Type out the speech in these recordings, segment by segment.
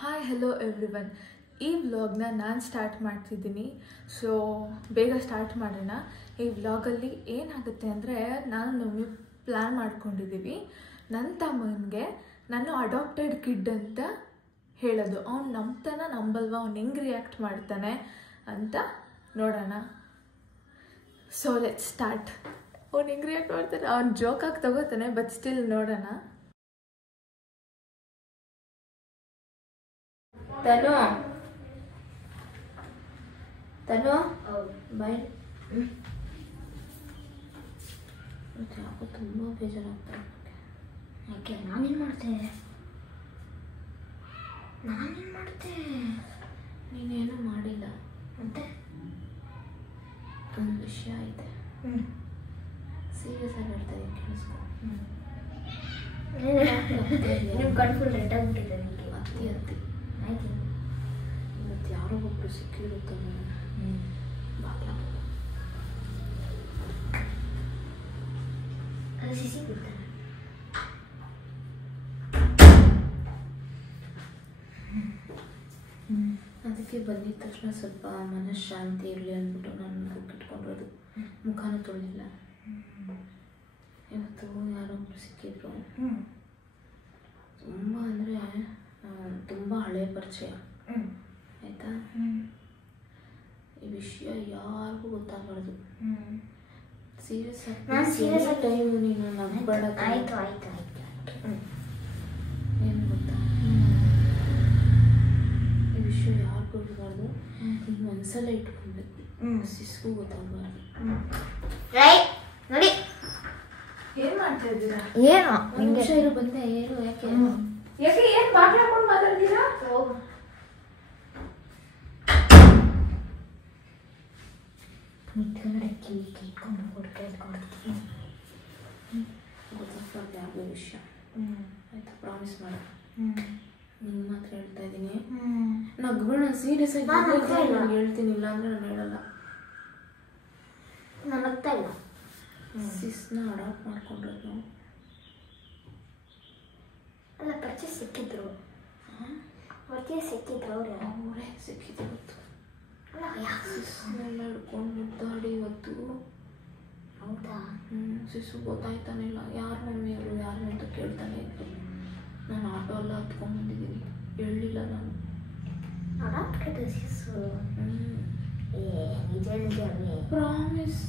Hi hello everyone. ಈ ವ್ಲಾಗ್ನ ನಾನು ಸ್ಟಾರ್ಟ್ ಮಾಡ್ತಿದ್ದೀನಿ. ಸೊ ಬೇಗ ಸ್ಟಾರ್ಟ್ ಮಾಡೋಣ. ಈ ವ್ಲಾಗಲ್ಲಿ ಏನಾಗುತ್ತೆ ಅಂದರೆ, ನಾನು ನಮಗೆ ಪ್ಲ್ಯಾನ್ ಮಾಡ್ಕೊಂಡಿದ್ದೀವಿ. ನನ್ನ ತಮ್ಮನಿಗೆ ನಾನು ಅಡಾಪ್ಟೆಡ್ ಕಿಡ್ ಅಂತ ಹೇಳೋದು. ಅವ್ನು ನಂಬ್ತಾನ ನಂಬಲ್ವಾ, ಅವ್ನು ಹೆಂಗೆ ರಿಯಾಕ್ಟ್ ಮಾಡ್ತಾನೆ ಅಂತ ನೋಡೋಣ. So let's start. ಅವ್ನು ಹೆಂಗೆ ರಿಯಾಕ್ಟ್ ಮಾಡ್ತಾನೆ, ಅವ್ನು ಜೋಕಾಗಿ ತಗೋತಾನೆ, ಬಟ್ ಸ್ಟಿಲ್ ನೋಡೋಣ. ತನು ತನು ಬಾಯ್. ಮತ್ತೆ ಯಾಕೋ ತುಂಬ ಬೇಜಾರಾಗ್ತದೆ. ಯಾಕೆ? ನಾನೇನು ಮಾಡ್ತೆ? ನೀನೇನು ಮಾಡಿಲ್ಲ. ಮತ್ತೆ ಒಂದು ವಿಷಯ ಐತೆ, ಸೀರಿಯಸ್ ಆಗಿ ಹೇಳ್ತಾ ಇದ್ದೀನಿ, ಕೇಳಿಸ್ಕೊ. ನಿಮ್ಮ ಕಣ್ಣು ಫುಲ್ ರೆಡ್ ಆಗಿಬಿಟ್ಟಿದೆ ನಿಮಗೆ. ಅತ್ತಿ ಆಯ್ತು. ಇವತ್ತು ಯಾರೋ ಒಬ್ಬರು ಸಿಕ್ಕಿರುತ್ತಲ್ಲ, ಬಾಗ್ಲ ಅದು ಸಿಸಿ ಬಿಡ್ತಾನೆ. ಅದಕ್ಕೆ ಬಂದಿದ್ದ ತಕ್ಷಣ ಸ್ವಲ್ಪ ಮನಃಶಾಂತಿ ಇರಲಿ ಅಂದ್ಬಿಟ್ಟು ನಾನು ಮುಗಿಟ್ಕೊಂಡಿರೋದು. ಮುಖನೂ ತೊಳೆದಿಲ್ಲ. ಇವತ್ತು ಯಾರೋ ಒಬ್ಬರು ಸಿಕ್ಕಿದ್ರು. ತುಂಬ ಅಂದರೆ ತುಂಬ ಹಳೆಯ ಪರಿಚಯ. ಆಯಿತಾ? ಈ ವಿಷಯ ಯಾರಿಗೂ ಗೊತ್ತಾಗಬಾರ್ದು. ಸೀರಿಯಸ್ ಆಗಿ ಟೈಮ್ ನೀನು ನಂಬೇಡ. ಆಯ್ತು. ಏನು ಗೊತ್ತಾ, ಈ ವಿಷಯ ಯಾರಿಗೂ ಇರಬಾರ್ದು. ನೀನು ಮನಸ್ಸಲ್ಲೇ ಇಟ್ಕೊಬೇಕು. ಸಿಸ್ಗೂ ಗೊತ್ತಾಗಬಾರ್ದು. ನೋಡಿ ಏನು ಮಾಡ್ತಾ ಇದ್ದೀರಾ? ಏನು ನಿಮಿಷ ಇರು, ಬಂದೆ. ಏನು ಯಾಕೆ ಏನು ಬಾಗಿಲು ಹಾಕೊಂಡು ಮಾತಾಡ್ತೀರಾ? ನಿಂತ್ಕೊಂಡ್ರೆ ಕೇಳ್ಕೊಂಡು ಕೊಡ್ತೀನಿ. ಗೊತ್ತಾಗ್ಬಾರ್ದು ಯಾವುದೇ ವಿಷಯ. ಆಯ್ತಾ? ಪ್ರಾಮಿಸ್ ಮಾಡ. ನಿಂಗೆ ಮಾತ್ರ ಹೇಳ್ತಾ ಇದ್ದೀನಿ. ನಗ್ಬೇಡ, ಸೀರಿಯಸ್ ಆಗಿ ನಾನು ಹೇಳ್ತೀನಿ. ಇಲ್ಲ ಅಂದರೆ ನಾನು ಹೇಳಲ್ಲ. ನಾನು ನಗ್ತಾ ಇಲ್ಲ. ಸಿಸ್ನ ಅಡಾಪ್ಟ್ ಮಾಡ್ಕೊಂಡ್ರು. ಅಲ್ಲ, ಪರಿಚಯ ಸಿಕ್ಕಿದ್ರು ಅವ್ರು. ಅವರೇ ಸಿಕ್ಕಿದ್ದು ಇವತ್ತು. ಅಲ್ಲ, ಯಾಕೆ ಸಿಸ್ನೆಲ್ಲ ಹಿಡ್ಕೊಂಡು ಮುದ್ದಾಡಿ ಇವತ್ತು. ಹೌದಾ? ಸಿಸು ಗೊತ್ತಾಯ್ತಾನೆ ಇಲ್ಲ. ಯಾರು ಮಮ್ಮಿಯವರು ಯಾರು ಅಂತ ಕೇಳ್ತಾನೆ ಇತ್ತು. ನಾನು ಆಟೋ ಎಲ್ಲ ಹತ್ಕೊಂಡ್ಬಂದಿದ್ದೀನಿ. ಹೇಳಲಿಲ್ಲ ನಾನು. ಅಡಾಪ್ಟೆಡ್ ಸಿಸು? ನಿಜ ಪ್ರಾಮಿಸ್.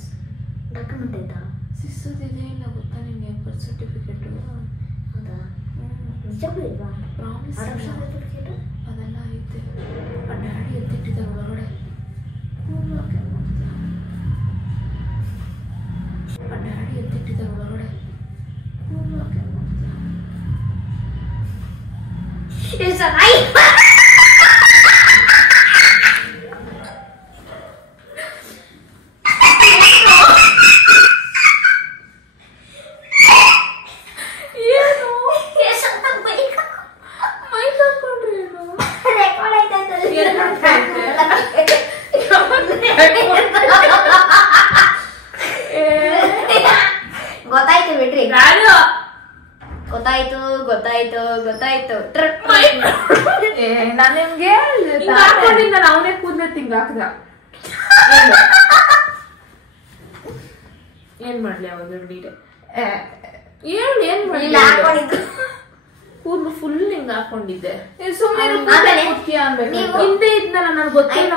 ಡಾಕ್ಯುಮೆಂಟ್ ಆಯ್ತಾ? ಸಿಸ್ಸದಿದೆ ಇಲ್ಲ ಗೊತ್ತಾ ನಿಮಗೆ? ಬರ್ತ್ ಸರ್ಟಿಫಿಕೇಟು. ಹೌದಾ? ನಿಜಕ್ಕೂ ಇಲ್ವಾ? ಪ್ರಾಮಿಸ್. ಅಡಾಪ್ಷನ್ ಸರ್ಟಿಫಿಕೇಟು ಅದೆಲ್ಲ ಐತೆ. ಆ ಡ್ಯಾಡಿ ಎತ್ತಿಟ್ಟಿದ್ದಾರೆ ಒಳಗಡೆ. It's a knife! ಗೊತ್ತಾಯ್ತು ಬಿಡ್ರಿ. ಗೊತ್ತಾಯ್ತು. ನಾನು ನಿಮ್ಗೆ ಹಾಕೊಂಡಿದ್ದ ಅವನೇ ಕೂದಲ ತಿಂಗ್ ಹಾಕ್ದ. ಏನ್ ಮಾಡ್ಲಿ ಅವಾಗ ನೀಡೆ? ಏನ್ ಮಾಡ್ಲಿ? ಕೂದಲು ಫುಲ್ ಹಿಂಗ್ ಹಾಕೊಂಡಿದ್ದೆ. ಹಿಂದೆ ಇದ್ನಲ್ಲ, ನನ್ಗೆ ಗೊತ್ತಿಲ್ಲ.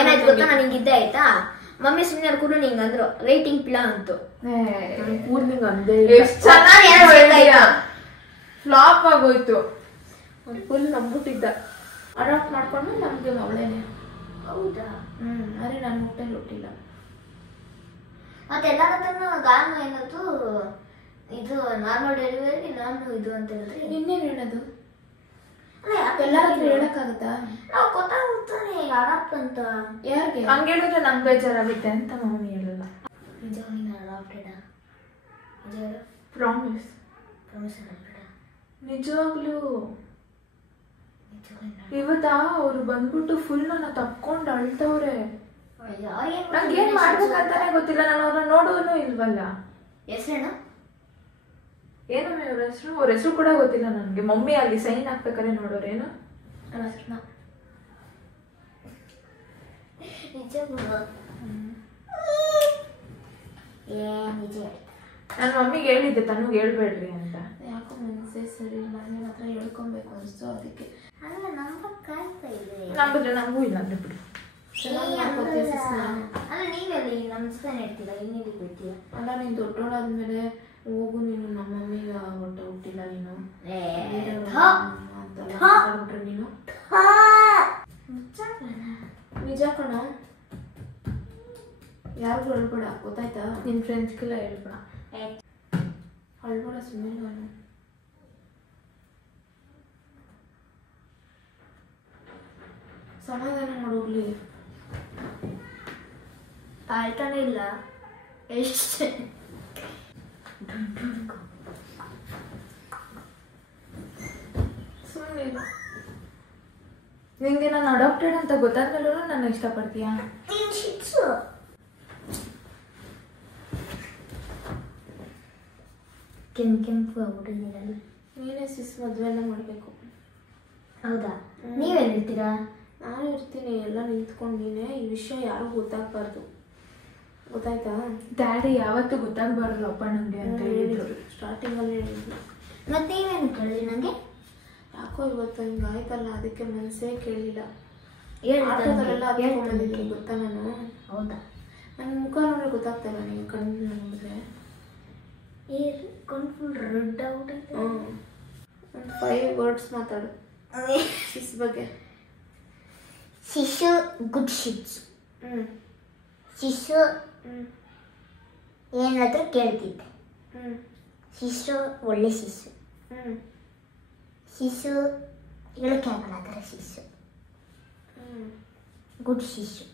ಏನಾಯ್ತು ಗೊತ್ತಾ, ನಾನು ಹಿಂಗಿದ್ದೆ ಆಯ್ತಾ. ಮಮ್ಮಿ ಸುಮ್ಮನೆ ಕೂಡ ನಿಂಗೆ ಅಂದ್ರು ರೇಟಿಂಗ್ ಪ್ಲಾ ಅಂತು. ಕೂದ್ಲಿಂಗ್ ಅಂದೆ ಫ್ಲಾಪ್ ಆಗೋಯ್ತು. ಅವ್ನು ಫುಲ್ ನಂಬಿಟ್ಟಿದ್ದ. ಅಡಾಪ್ಟ್ ಮಾಡ್ಕೊಂಡು ನಮ್ಗೆ ಅವಳೇನೆ. ಹೌದಾ? ಅರೆ ನಾನು ಹೊಟ್ಟೆಲಿ ಹುಟ್ಟಿಲ್ಲ. ಮತ್ತೆ ಎಲ್ಲಾರ ಗಾನ ಏನದು ಇದು ನಾರ್ಮಲ್ ಡೆಲಿವರಿ, ನಾನು ಇದು ಅಂತ ಹೇಳಿದ್ರಿ. ನಿನ್ನೇನು ಹೇಳೋದು? ಅಲ್ಲ, ಎಲ್ಲರ ಹತ್ರ ಹೇಳಕ್ಕಾಗತ್ತಾ? ನಾವು ಗೊತ್ತಾಗುತ್ತಾನೆ ಅಡಾಪ್ಟ್ ಅಂತ. ಯಾರಿಗೆ ಹಂಗೆ ಹೇಳಿದ್ರೆ ನಂಗೆ ಬೇಜಾರಾಗುತ್ತೆ ಅಂತ ಮಮ್ಮಿ ಹೇಳಲ್ಲ. ನಿಜವಾಗಿ ನಾನು ಅಡಾಪ್ಟೆಡಾ? ನಿಜ ಪ್ರಾಮಿಸ್. ಪ್ರಾಮಿಸ್ ಅಡಾಪ್ಟೆಡಾ? ನಿಜವಾಗ್ಲೂ ಇವತ್ತ ಅವ್ರು ಬಂದ್ಬಿಟ್ಟು ಫುಲ್ ನನ್ನ ತಪ್ಕೊಂಡು ಅಳ್ತವ್ರೆ. ನಂಗೆ ಏನ್ ಮಾಡ್ಬೇಕಂತಾನೆ ಗೊತ್ತಿಲ್ಲ. ನಾನು ಅವ್ರನ್ನ ನೋಡೋನು ಇಲ್ವಲ್ಲ. ಹೆಸರೇನು? ಏನಮ್ಮ ಇವ್ರ ಹೆಸರು? ಅವ್ರ ಹೆಸರು ಕೂಡ ಗೊತ್ತಿಲ್ಲ ನನಗೆ. ಮಮ್ಮಿ ಅಲ್ಲಿ ಸೈನ್ ಹಾಕ್ಬೇಕಾರೆ ನೋಡೋರೇನು ರತ್ನ. ನಿಜ ಗುರು. ನಿಜ. ನನ್ನ ಮಮ್ಮಿಗೆ ಹೇಳಿದ್ದೆ ತನಗೆ ಹೇಳ್ಬೇಡ್ರಿ ಅಂತ. ಯಾಕೋ ಮನಸ್ಸೇ ಸರಿ ಇಲ್ಲ, ನಿನ್ನ ಹತ್ರ ಹೇಳ್ಕೊಬೇಕು ಅನಿಸ್ತು ಅದಕ್ಕೆ. ಅಲ್ಲ ನಂಬಕ್ಕಾಗ್ತಾ ಇದೆ. ನಂಬಿದ್ರೆ ನಮಗೂ ಇಲ್ಲ ಅಂದ್ರೆ ಬಿಡು. ಅಲ್ಲ ನೀವೆಲ್ಲಿ ನಮ್ಮ ಜೊತೆ ಇರ್ತೀರ, ಇನ್ನೆಲ್ಲಿ ಬಿಡ್ತೀರ? ಅಲ್ಲ ನೀನು ದೊಡ್ಡೋಳಾದ್ಮೇಲೆ ಹೋಗು, ನೀನು ನಮ್ಮ ಮಮ್ಮಿಗೆ ಹೊಟ್ಟೆ ಹುಟ್ಟಿಲ್ಲ ನೀನು ಅಂತೆಲ್ಲ ನೀನು. ನಿಜ ಕಣ, ಯಾರಿಗೂ ಹೇಳ್ಬೇಡ ಗೊತ್ತಾಯ್ತಾ? ನಿನ್ನ ಫ್ರೆಂಡ್ಸ್ಗೆಲ್ಲ ಹೇಳ್ಬೇಡ. ಅಳ್ಬೇಡ ಸುಮ್ಮನೆ. ನಾನು ಸಮಾಧಾನ ಮಾಡೋಗ್ಲಿ. ಆಯ್ತಾನೆ ಇಲ್ಲ ಎಷ್ಟು ಸುಮ್ಮನೆ ನಿಂಗೆ ನಾನು ಅಡಾಪ್ಟೆಡ್ ಅಂತ ಗೊತ್ತಾದ್ಮೇಲೂ ನನ್ನ ಇಷ್ಟಪಡ್ತೀಯಾ? ಕೆಂಪು ಆಗ್ಬಿಟ್ಟಿದ್ದೀರಲ್ಲ. ನೀನೇ ಸಿಸ್ ಮದುವೆಲ್ಲ ಮಾಡಬೇಕು. ಹೌದಾ? ನೀವೆಲ್ಲಿರ್ತೀರಾ? ನಾನು ಇರ್ತೀನಿ, ಎಲ್ಲ ನಿಂತ್ಕೊಂಡು. ನೀನೇ ಈ ವಿಷಯ ಯಾರಿಗೂ ಗೊತ್ತಾಗಬಾರ್ದು, ಗೊತ್ತಾಯ್ತಾ? ಡ್ಯಾಡಿ ಯಾವತ್ತೂ ಗೊತ್ತಾಗಬಾರ್ದು ಅಪ್ಪ ನನಗೆ ಅಂತ ಹೇಳಿದ್ರು. ಸ್ಟಾರ್ಟಿಂಗಲ್ಲಿ ಹೇಳಿದ್ರು. ಮತ್ತೆ ನೀವೇನು ಕೇಳಿದ್ರಿ ನನಗೆ? ಯಾಕೋ ಇವತ್ತು ಹಿಂಗೆ ಆಯ್ತಲ್ಲ, ಅದಕ್ಕೆ ಮನಸ್ಸೇ ಕೇಳಲಿಲ್ಲ. ಆಟೋದಲ್ಲೆಲ್ಲ ಹತ್ಕೊಂಡ್ಬಂದಿದ್ದೀನಿ ಗೊತ್ತಾ ನಾನು. ಹೌದಾ? ನನ್ನ ಮುಖ ನೋಡ್ರೆ ಗೊತ್ತಾಗ್ತಾಯಿಲ್ಲ, ನೀವು ಕಣ್ಣು ನೋಡಿದ್ರೆ ಕಣ್ಣು ಫುಲ್ ರೆಡ್ ಆಗ್ಬಿಟ್ಟೈತೆ. ಒಂದು 5 ವರ್ಡ್ಸ್ ಮಾತಾಡು ಶಿಸ್ ಬಗ್ಗೆ. ಶಿಶು ಗುಡ್ ಶಿಟ್ಸ್. ಶಿಶು ಏನಾದರೂ ಕೇಳ್ತಿದ್ದೆ. ಶಿಶು ಒಳ್ಳೆ ಶಿಶು. ಶಿಶು ಹೇಳಕ್ಕೆ ಆಗಲ್ಲ ಆ ಥರ ಶಿಶು. ಗುಡ್ ಶಿಶು.